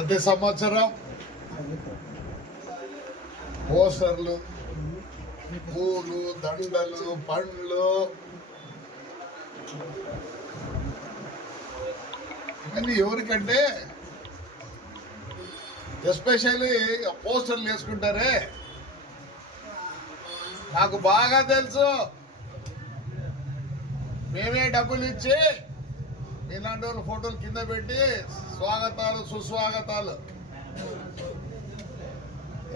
ప్రతి సంవత్సరం పోస్టర్లు, పూలు, దండలు, పండ్లు ఇవన్నీ ఎవరికంటే ఎస్పెషల్లీ పోస్టర్లు వేసుకుంటారే, నాకు బాగా తెలుసు. మేమే డబ్బులు ఇచ్చి ఇలాంటి వాళ్ళు ఫోటోలు కింద పెట్టి స్వాగతాలు సుస్వాగతాలు.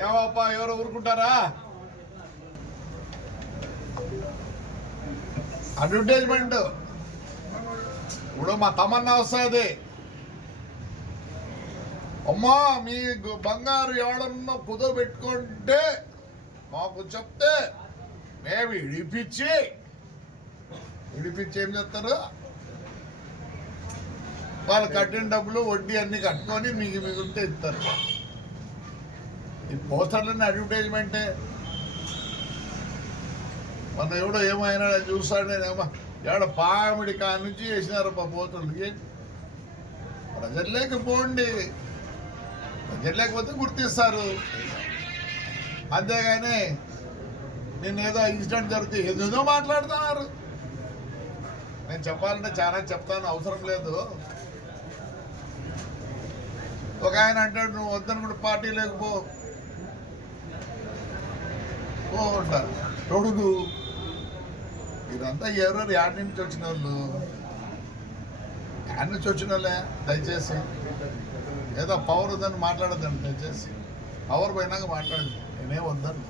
ఏమప్పా ఎవరు ఊరుకుంటారా? అడ్వర్టైజ్మెంట్ ఇప్పుడు మా తమన్నా వస్తుంది, అమ్మా మీ బంగారు ఎవడన్నా కుదో పెట్టుకుంటే మాకు చెప్తే మేము ఇడిపించి ఏం చేస్తారు, వాళ్ళు కట్టిన డబ్బులు వడ్డీ అన్ని కట్టుకొని మీకు మిగులితే ఇస్తారు. ఈ పోస్టర్లన్నీ అడ్వర్టైజ్మెంటే. మన ఎవడో ఏమైనా చూస్తాడు, నేనేమో ఎవడో పామిడి కాడ నుంచి వేసినారు మా పోస్టర్లకి. ప్రజల్లోకి పోండి, ప్రజలు లేకపోతే గుర్తిస్తారు. అంతేగాని నేనేదో ఇన్సిడెంట్ జరిగితే ఏదేదో మాట్లాడుతున్నారు. నేను చెప్పాలంటే చాలా చెప్తాను, అవసరం లేదు. ఒక ఆయన అంటాడు, నువ్వు వద్దనుకుంటే పార్టీ లేకపో అంటారు. తొడుగు మీరంతా ఎవరెవరు యాడ్ నుంచి వచ్చిన వాళ్ళు, యాడ్ నుంచి వచ్చిన వాళ్ళే. దయచేసి ఏదో పవర్ ఉందని మాట్లాడద్దండి, దయచేసి. పవర్ పోయినాక మాట్లాడదు. నేనేం వద్దాను,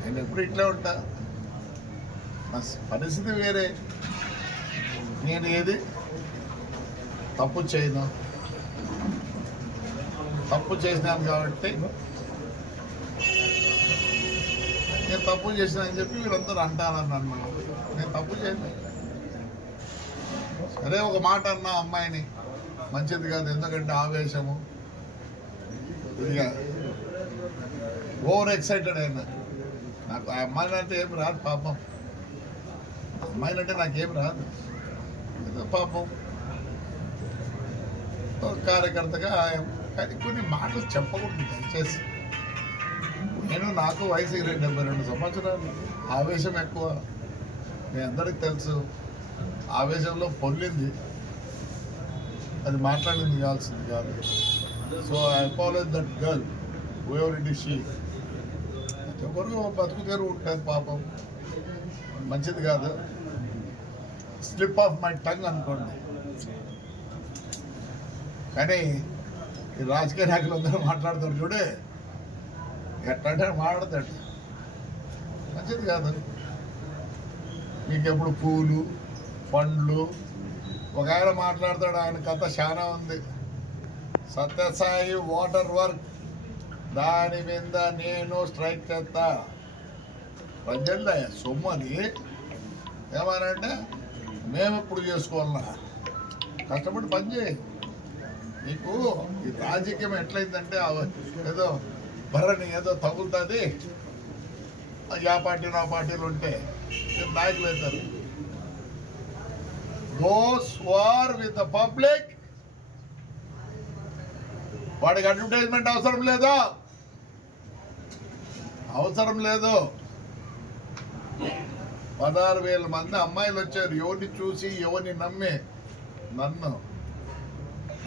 నేను ఎప్పుడు ఇట్లే ఉంటా. నా పరిస్థితి వేరే. నేను ఏది తప్పు చేయను, తప్పు చేసినాను కాబట్టి నేను తప్పు చేసినానని చెప్పి వీళ్ళందరూ అంటారని నన్ను. నేను తప్పు చేయను. సరే ఒక మాట అన్నా అమ్మాయిని, మంచిది కాదు. ఎందుకంటే ఆవేశము, ఇదిగా ఓవర్ ఎక్సైటెడ్ అయినా. నాకు ఆ అమ్మాయిని అంటే ఏం రాదు పాపం, అమ్మాయిలు అంటే నాకేం రాదు. ఏదో పాపం కార్యకర్తగా. కానీ కొన్ని మాటలు చెప్పకూడదు దయచేసి. నాకు వయసు 72 సంవత్సరాలు. ఆవేశం ఎక్కువ, మీ అందరికి తెలుసు. ఆవేశంలో పొల్లింది, అది మాట్లాడింది కావాల్సింది కాదు. So I apologize that girl, whoever it is she. ప్రతి ఒక్కరు బతుకు తెరువు ఉంటుంది పాపం, మంచిది కాదు. స్లిప్ ఆఫ్ మై టంగ్ అనుకోండి. కానీ ఈ రాజకీయ నాయకులు అందరూ మాట్లాడతారు చూడే, ఎట్లంటే మాట్లాడతాడు, మంచిది కాదు. మీకు ఎప్పుడు పూలు పండ్లు. ఒక ఆయన మాట్లాడతాడు, ఆయన కథ చాలా ఉంది. సత్యసాయి వాటర్ వర్క్, దాని మీద నేను స్ట్రైక్ చేస్తా. ప్రజల సొమ్మని ఏమనంటే మేము ఇప్పుడు చేసుకోవాలన్నా, కష్టపడి పని చేయి. నీకు ఈ రాజకీయం ఎట్లయిందంటే ఏదో బర్రని ఏదో తగులుతుంది, ఆ పార్టీలు ఆ పార్టీలు ఉంటే నాయకులు అవుతారు. Those war with the public, వాడికి అడ్వర్టైజ్మెంట్ అవసరం లేదా? అవసరం లేదు. 16,000 మంది అమ్మాయిలు వచ్చారు, ఎవరిని చూసి ఎవరిని నమ్మి. నన్ను,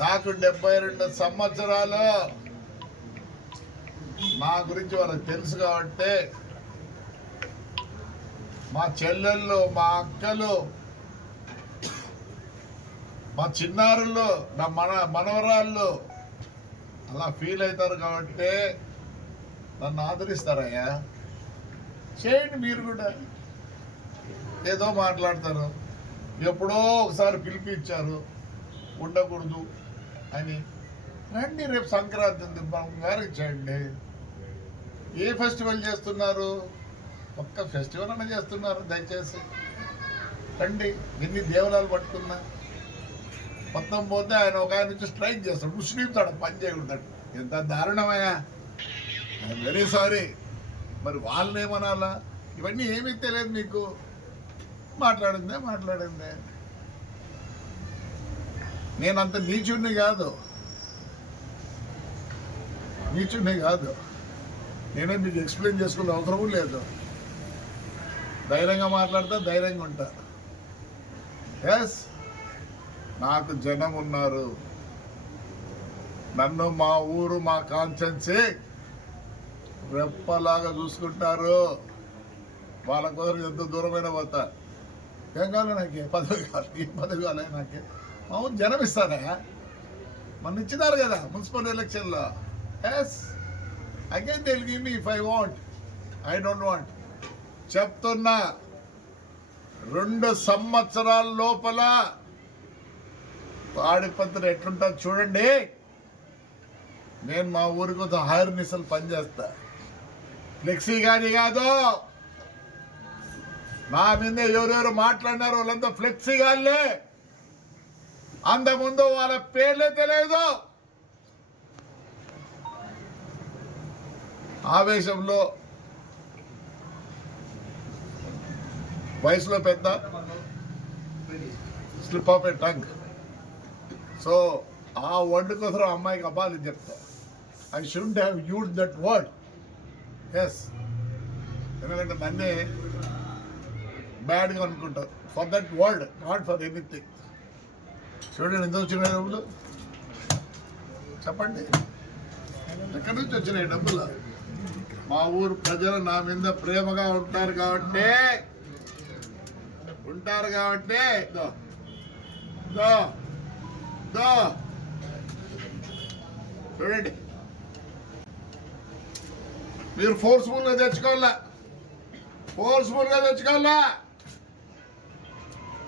నాకు 72 సంవత్సరాలు, నా గురించి వాళ్ళకి తెలుసు కాబట్టి మా చెల్లెళ్ళు, మా అక్కలు, మా చిన్నారులు, నా మనవరాళ్ళు అలా ఫీల్ అవుతారు కాబట్టి నన్ను ఆదరిస్తారయ్యా. చేయండి మీరు కూడా. ఏదో మాట్లాడతారు, ఎప్పుడో ఒకసారి పిలిపించారు, ఉండకూడదు అని. రండి, రేపు సంక్రాంతి ఉంది, బంగారు చేయండి. ఏ ఫెస్టివల్ చేస్తున్నారు? ఒక్క ఫెస్టివల్ అన్న చేస్తున్నారు? దయచేసి రండి. ఎన్ని దేవాలయాలు పట్టుకున్నా మొత్తం పోతే ఆయన ఒక ఆయన నుంచి స్ట్రైక్ చేస్తాడు, ముస్లింస్ ఆడ పని చేయకూడదు. ఎంత దారుణమయ్యా! I'm very sorry. మరి వాళ్ళని ఏమనాలా? ఇవన్నీ ఏమీ తెలియదు మీకు. మాట్లాడిందే. నేనంత నీచుడిని కాదు. నీచునే కాదు, నేనే మీకు ఎక్స్ప్లెయిన్ చేసుకునే అవసరం లేదు. ధైర్యంగా మాట్లాడతా, ధైర్యంగా ఉంటా. ఎస్, నాకు జనం ఉన్నారు. నన్ను మా ఊరు, మా కాన్స్టెన్సీ రెప్పలాగా చూసుకుంటారు. వాళ్ళ కుదర ఎంత దూరమైన పోతా. ఏం కావాలి నాకు? పదవి కావాలి. ఈ పదవి కావాలి నాకే. అవును, జనం ఇస్తారా? మన ఇచ్చినారు కదా మున్సిపల్ ఎలక్షన్లో. Yes, again they will give me if I want. I don't want. చెప్తున్నా, 2 సంవత్సరాల లోపల తాడిపత్రి ఎట్లుంటుంది చూడండి. నేను మా ఊరి కోసం హైర్ నిసలు పనిచేస్తా. ఫ్లెక్సీ కానీ కాదు. నా మీద ఎవరెవరు మాట్లాడినారు వాళ్ళంతా ఫ్లెక్సీ గాళ్ళే. అంతకుముందు వాళ్ళ పేర్లే తెలియదు. ఆవేశంలో, వయసులో పెద్ద, slip of a tongue. So ఆ వర్డ్ కోసం అమ్మాయికి అబ్బాయిలు చెప్తా. I should have use that word. Yes, ఎందుకంటే నన్నే బ్యాడ్గా అనుకుంటారు for that word, not for anything. చూడండి ఎంత వచ్చినాయి డబ్బులు చెప్పండి. ఎక్కడి నుంచి వచ్చినాయి డబ్బులు? మా ఊరు ప్రజలు నా మీద ప్రేమగా ఉంటారు కాబట్టి దో దో దో చూడండి. మీరు ఫోర్స్ఫుల్గా తెచ్చుకోవాలా.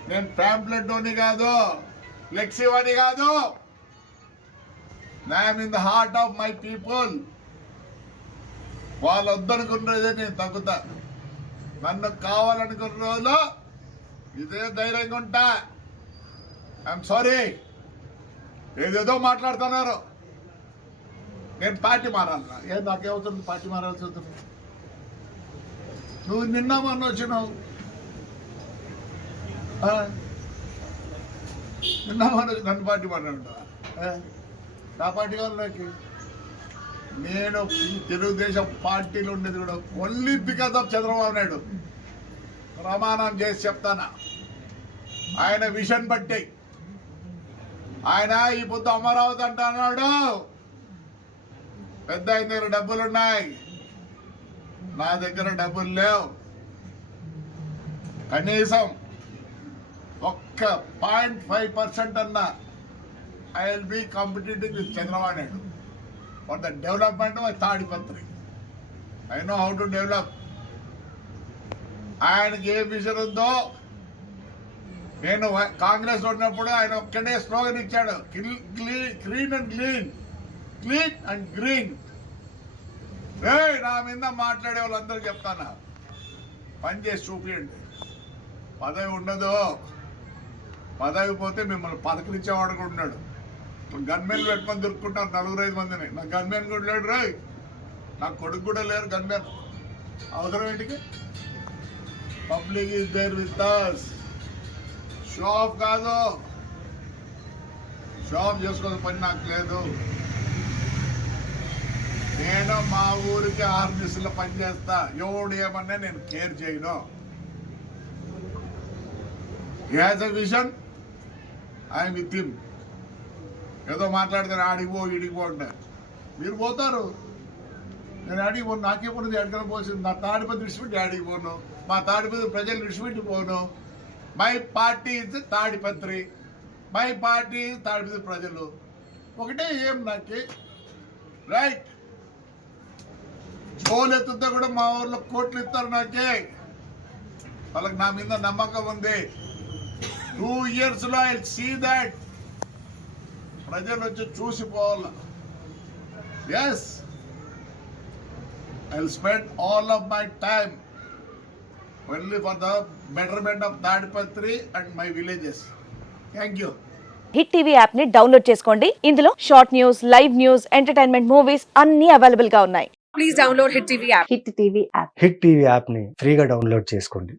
నేను ప్యాంప్లెట్ అని కాదు, ఫ్లెక్సీ అని కాదు. I'm in the heart of my people. వాళ్ళు వద్దనుకున్నదే నేను తగ్గుతా. నన్ను కావాలనుకున్న రోజులు ఇదే ధైర్యంగా ఉంటా. ఐఎమ్ సారీ, ఏదేదో మాట్లాడుతున్నారు. నేను పార్టీ మారాలన్నా ఏం నాకేమవుతుంది? పార్టీ మారాల్సి అవుతుంది. నువ్వు నిన్న మొన్న వచ్చినావు, నిన్న మొన్న నన్ను పార్టీ మాట్లాడుతున్నావా? నా పార్టీ కాదు నాకు. నేను తెలుగుదేశం పార్టీలో ఉండేది కూడా only because of Chandrababu Naidu. ప్రమాణం చేసి చెప్తానా, ఆయన విషన్ బట్టి. ఆయన ఈ పొద్దు అమరావతి అంటున్నాడు. పెద్ద ఆయన దగ్గర డబ్బులున్నాయి, నా దగ్గర డబ్బులు లేవు. కనీసం 0.5% అన్నా I will be competitive with Chandrababu Naidu for the development of Tadipatri. I know how to develop. ఆయనకి ఏ విజన్ ఉందో, నేను కాంగ్రెస్ ఉన్నప్పుడు ఆయన ఒక్కడే స్లోగన్ ఇచ్చాడు, క్లీన్ అండ్ గ్రీన్. నా మీద మాట్లాడే వాళ్ళందరూ చెప్తానా, పని చేసి చూపించండి. పదవి ఉండదు. పదవి పోతే మిమ్మల్ని పథకరించేవాడు కూడా ఉన్నాడు. గన్మెన్ పెట్టుకొని దొరుకుంటారు 4-5 మందిని. నాకు గన్మెన్ కూడా లేడు రాయ్. నాకు కొడుకు కూడా లేరు గన్మెన్. అవసరం ఏంటికి? Public is there with us. Show off కాదు, షో ఆఫ్ చేసుకోవాల్సిన పని నాకు లేదు. నేను మా ఊరికి ఆర్మీస్లో పనిచేస్తా. ఎవడు ఏమన్నా నేను కేర్ చేయను. He has a vision, I'm with him. ఏదో మాట్లాడితే ఆడిపో ఈడిపో అంటారు. మీరు పోతారు, నేను ఆడికి పోను. నాకే పోను, ఎక్కడ పోసింది. నా తాడిపత్రి విడిచిపెట్టి ఆడికి పోను. మా తాడిపత్రి ప్రజలు విడిచిపెట్టి పోను. My party is Tadipatri, my party Tadipatri ప్రజలు ఒకటే. ఏం నాకే రైట్. జోలు ఎత్తుతో కూడా మా ఊర్లో కోట్లు ఇస్తారు నాకే. వాళ్ళకి నా మీద నమ్మకం ఉంది. 2 years లో ఐ సీ దాట్. ప్రజలు వచ్చి చూసిపోవాలి. Yes, I will spend all of my time only for the betterment of Tadipatri and my villages. Thank you. Hit TV app ని డౌన్లోడ్ చేసుకోండి. ఇందులో short news, live news, entertainment movies అన్ని available గా ఉన్నాయి. Please download Hit TV app. Hit TV app ని ఫ్రీగా download చేసుకోండి.